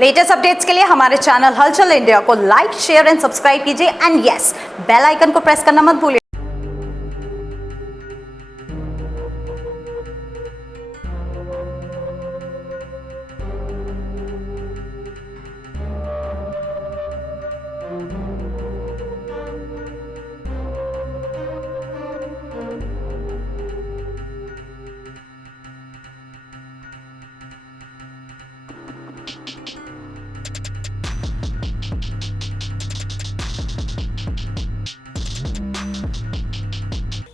Latest updates के लिए हमारे चैनल हलचल इंडिया को लाइक, शेयर एंड सब्सक्राइब कीजिए एंड यस, बेल आइकन को प्रेस करना मत भूलिए।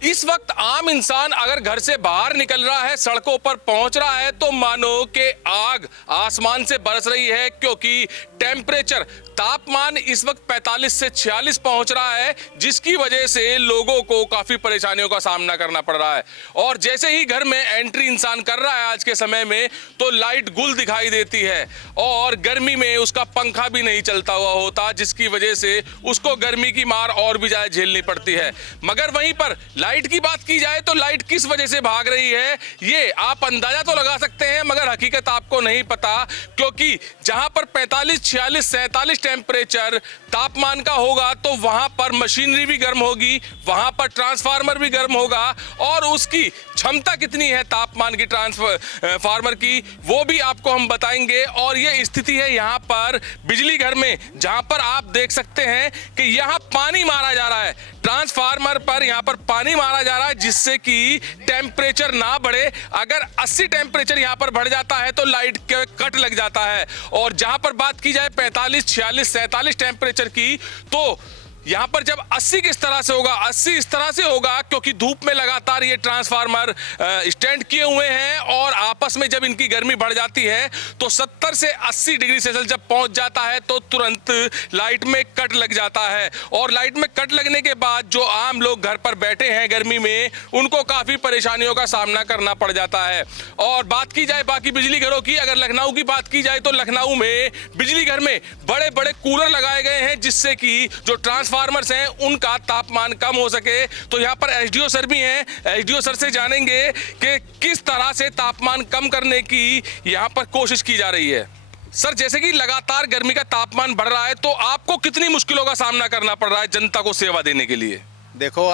इस वक्त आम इंसान अगर घर से बाहर निकल रहा है, सड़कों पर पहुंच रहा है, तो मानो कि आग आसमान से बरस रही है, क्योंकि टेम्परेचर तापमान इस वक्त 45 से 46 पहुंच रहा है, जिसकी वजह से लोगों को काफी परेशानियों का सामना करना पड़ रहा है। और जैसे ही घर में एंट्री इंसान कर रहा है आज के समय में, तो लाइट गुल दिखाई देती है और गर्मी में उसका पंखा भी नहीं चलता हुआ होता, जिसकी वजह से उसको गर्मी की मार और भी ज्यादा झेलनी पड़ती है। मगर वहीं पर लाइट की बात की जाए तो लाइट किस वजह से भाग रही है ये आप अंदाजा तो लगा सकते हैं, मगर हकीकत आपको नहीं पता, क्योंकि जहां पर 45, 46, 47 टेम्परेचर तापमान का होगा तो वहां पर मशीनरी भी गर्म होगी, वहां पर ट्रांसफार्मर भी गर्म होगा, और उसकी क्षमता कितनी है तापमान की ट्रांसफार्मर की वो भी आपको हम बताएंगे। और ये स्थिति है यहाँ पर बिजली घर में, जहां पर आप देख सकते हैं कि यहाँ पानी मारा जा रहा है, ट्रांसफार्मर पर यहाँ पर पानी मारा जा रहा है, जिससे कि टेम्परेचर ना बढ़े। अगर 80 टेम्परेचर यहाँ पर बढ़ जाता है तो लाइट के कट लग जाता है। और जहां पर बात की जाए 45, 46, 47 टेम्परेचर की, तो यहां पर जब 80 किस तरह से होगा, 80 इस तरह से होगा क्योंकि धूप में लगातार ये ट्रांसफार्मर स्टैंड किए हुए हैं, और आपस में जब इनकी गर्मी बढ़ जाती है तो 70 से 80 डिग्री सेल्सियस जब पहुंच जाता है तो तुरंत लाइट में कट लग जाता है। और लाइट में कट लगने के बाद जो आम लोग घर पर बैठे हैं गर्मी में, उनको काफी परेशानियों का सामना करना पड़ जाता है। और बात की जाए बाकी बिजली घरों की, अगर लखनऊ की बात की जाए तो लखनऊ में बिजली घर में बड़े बड़े कूलर लगाए गए हैं, जिससे कि जो ट्रांसफार्मर्स हैं उनका तापमान कम हो सके। तो यहाँ पर एसडीओ सर भी हैं, एसडीओ सर से जानेंगे कि किस तरह से तापमान कम करने की यहाँ पर कोशिश की जा रही है। सर, जैसे कि लगातार गर्मी का तापमान बढ़ रहा है, तो आपको कितनी मुश्किलों का सामना करना पड़ रहा है जनता को सेवा देने के लिए? देखो,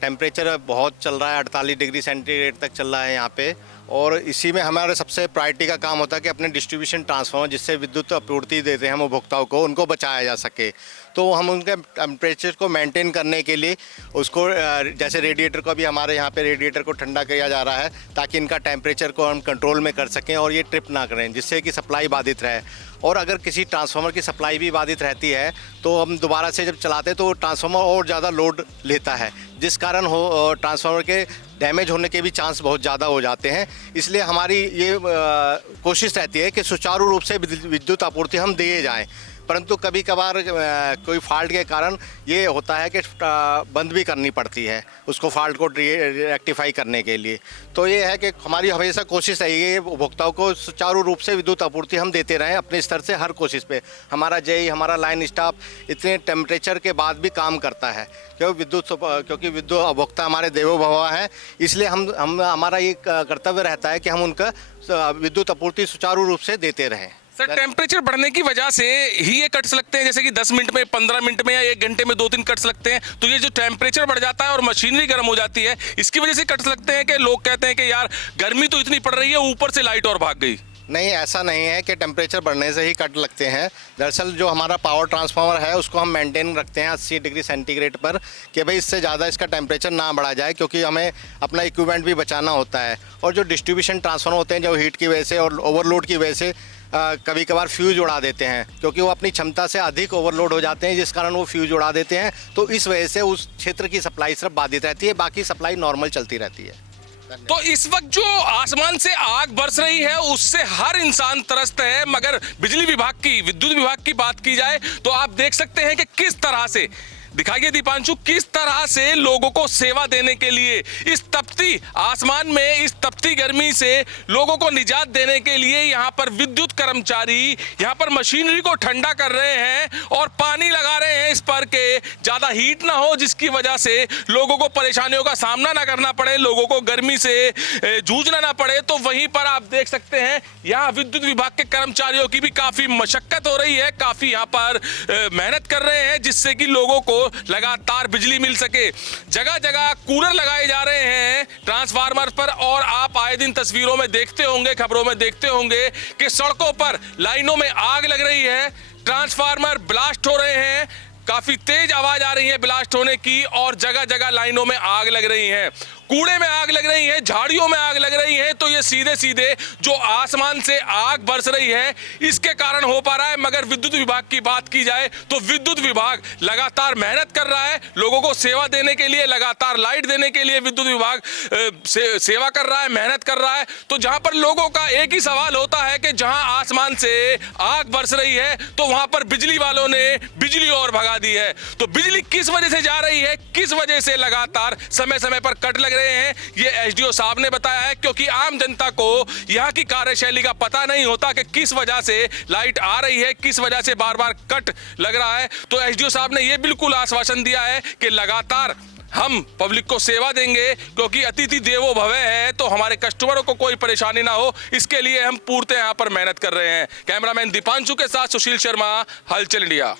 टेम्परेचर बहुत चल रहा है, 48 डिग्री सेंटीग्रेड तक चल रहा है यहाँ पे, और इसी में हमारे सबसे प्रायोरिटी का काम होता है कि अपने डिस्ट्रीब्यूशन ट्रांसफार्मर, जिससे विद्युत आपूर्ति देते हैं हम उपभोक्ताओं को, उनको बचाया जा सके। तो हम उनके टेम्परेचर को मेंटेन करने के लिए उसको, जैसे रेडिएटर को भी हमारे यहाँ पे रेडिएटर को ठंडा किया जा रहा है, ताकि इनका टेम्परेचर को हम कंट्रोल में कर सकें और ये ट्रिप ना करें, जिससे कि सप्लाई बाधित रहे। और अगर किसी ट्रांसफार्मर की सप्लाई भी बाधित रहती है तो हम दोबारा से जब चलाते हैं तो ट्रांसफार्मर और ज़्यादा लोड लेता है, जिस कारण ट्रांसफार्मर के डैमेज होने के भी चांस बहुत ज़्यादा हो जाते हैं। इसलिए हमारी ये कोशिश रहती है कि सुचारू रूप से विद्युत आपूर्ति हम दिए जाएं, परंतु कभी कभार कोई फॉल्ट के कारण ये होता है कि बंद भी करनी पड़ती है उसको, फॉल्ट को रेक्टिफाई करने के लिए। तो ये है कि हमारी हमेशा कोशिश रही है उपभोक्ताओं को सुचारू रूप से विद्युत आपूर्ति हम देते रहें अपने स्तर से, हर कोशिश पे। हमारा जेई, हमारा लाइन स्टाफ इतने टेम्परेचर के बाद भी काम करता है, क्योंकि विद्युत उपभोक्ता हमारे देवो भव हैं। इसलिए हम हमारा ये कर्तव्य रहता है कि हम उनका विद्युत आपूर्ति सुचारू रूप से देते रहें। सर, टेम्परेचर बढ़ने की वजह से ही ये कट्स लगते हैं, जैसे कि 10 मिनट में, 15 मिनट में या 1 घंटे में 2-3 कट्स लगते हैं, तो ये जो टेम्परेचर बढ़ जाता है और मशीनरी गर्म हो जाती है, इसकी वजह से कट्स लगते हैं कि लोग कहते हैं कि यार गर्मी तो इतनी पड़ रही है, ऊपर से लाइट और भाग गई? नहीं, ऐसा नहीं है कि टेम्परेचर बढ़ने से ही कट लगते हैं। दरअसल जो हमारा पावर ट्रांसफार्मर है उसको हम मेंटेन रखते हैं 80 डिग्री सेंटीग्रेड पर, कि भाई इससे ज़्यादा इसका टेम्परेचर ना बढ़ा जाए, क्योंकि हमें अपना इक्विपमेंट भी बचाना होता है। और जो डिस्ट्रीब्यूशन ट्रांसफार्मर होते हैं, जो हीट की वजह से और ओवरलोड की वजह से कभी कभार फ्यूज उड़ा देते हैं, क्योंकि वो अपनी क्षमता से अधिक ओवरलोड हो जाते हैं, जिस कारण वो फ्यूज उड़ा देते हैं। तो इस वजह से उस क्षेत्र की सप्लाई सिर्फ बाधित रहती है, बाकी सप्लाई नॉर्मल चलती रहती है। तो इस वक्त जो आसमान से आग बरस रही है उससे हर इंसान त्रस्त है, मगर बिजली विभाग की, विद्युत विभाग की बात की जाए तो आप देख सकते हैं कि किस तरह से, दिखाइए दीपांशु, किस तरह से लोगों को सेवा देने के लिए इस तपती आसमान में, इस तपती गर्मी से लोगों को निजात देने के लिए यहाँ पर विद्युत कर्मचारी यहाँ पर मशीनरी को ठंडा कर रहे हैं और पानी लगा रहे हैं इस पर के ज्यादा हीट ना हो, जिसकी वजह से लोगों को परेशानियों का सामना ना करना पड़े, लोगों को गर्मी से जूझना ना पड़े। तो वहीं पर आप देख सकते हैं यहाँ विद्युत विभाग के कर्मचारियों की भी काफी मशक्कत हो रही है, काफी यहाँ पर मेहनत कर रहे हैं जिससे कि लोगों को लगातार बिजली मिल सके। जगह जगह कूलर लगाए जा रहे हैं ट्रांसफार्मर पर और आप आए दिन तस्वीरों में देखते होंगे, खबरों में देखते होंगे कि सड़कों पर लाइनों में आग लग रही है, ट्रांसफार्मर ब्लास्ट हो रहे हैं, काफी तेज आवाज आ रही है ब्लास्ट होने की और जगह जगह लाइनों में आग लग रही है, कूड़े में आग लग रही है, झाड़ियों में आग लग रही है। तो ये सीधे सीधे जो आसमान से आग बरस रही है इसके कारण हो पा रहा है। मगर विद्युत विभाग की बात की जाए तो विद्युत विभाग लगातार मेहनत कर रहा है, लोगों को सेवा देने के लिए, लगातार लाइट देने के लिए विद्युत विभाग सेवा कर रहा है, मेहनत कर रहा है। तो जहां पर लोगों का एक ही सवाल होता है कि जहां आसमान से आग बरस रही है तो वहां पर बिजली वालों ने बिजली और भगा दी है। तो बिजली किस वजह से जा रही है, किस वजह से लगातार समय समय पर कट लग रहे हैं, ये एसडीओ साहब ने बताया है। क्योंकि आम जनता को यहाँ की कार्यशैली का पता नहीं होता कि किस वजह से लाइट आ रही है, किस वजह से बार बार कट लग रहा है। तो एसडीओ साहब ने ये बिल्कुल आश्वासन दिया है कि लगातार हम पब्लिक को सेवा देंगे, क्योंकि अतिथि देवो भव है। तो हमारे कस्टमरों को कोई परेशानी ना हो, इसके लिए हम पूर्णतः यहाँ पर मेहनत कर रहे हैं। कैमरामैन दीपांशु के साथ सुशील शर्मा, हलचल इंडिया।